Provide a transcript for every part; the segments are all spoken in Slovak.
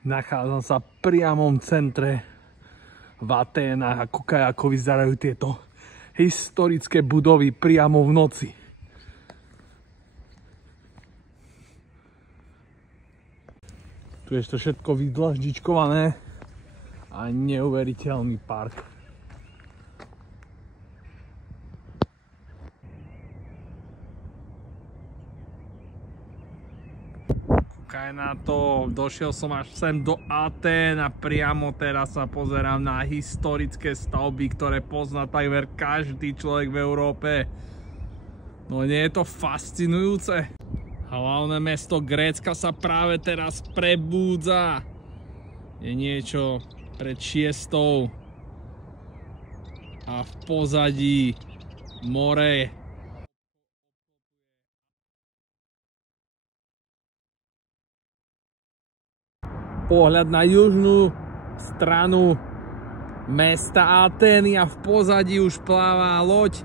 Nachádzam sa v priamom centre v Aténach a kúkaj, ako vyzerajú tieto historické budovy priamo v noci. Tu je to všetko vydlaždičkované a neuveriteľný park. Kúkaj na to, došiel som až sem do Atén a priamo teraz sa pozerám na historické stavby, ktoré pozná takmer každý človek v Európe. No nie je to fascinujúce? Hlavné mesto Grécka sa práve teraz prebúdza. Je niečo pred 6. a v pozadí more. Pohľad na južnú stranu mesta Atény a v pozadí už pláva loď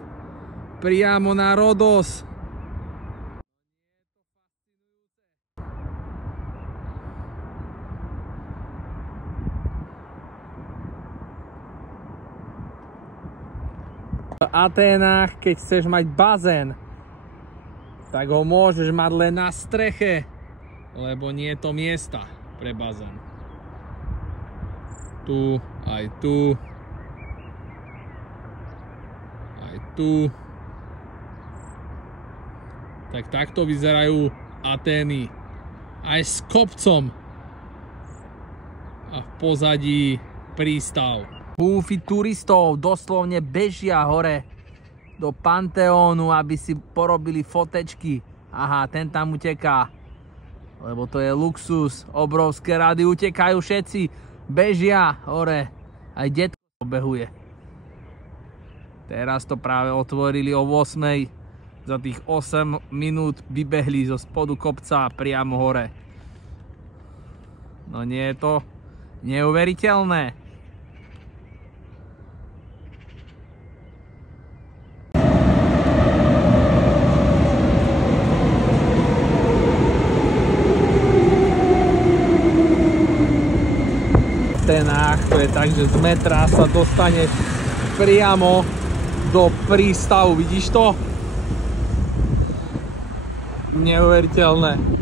priamo na Rodos. V Aténach, keď chceš mať bazén, tak ho môžeš mať len na streche, lebo nie je to miesta pre bazén. Tu, aj tu, aj tu. Tak takto vyzerajú Atény. Aj s kopcom. A v pozadí prístav. Húfy turistov doslovne bežia hore do Panteónu, aby si porobili fotečky. Aha, ten tam uteká. Lebo to je luxus, obrovské rady, utekajú všetci, bežia hore, aj detko obehuje. Teraz to práve otvorili o 8. Za tých 8 minút vybehli zo spodu kopca priamo hore. No nie je to neuveriteľné. To je tak, že z metra sa dostane priamo do prístavu. Vidíš to? Neuveriteľné.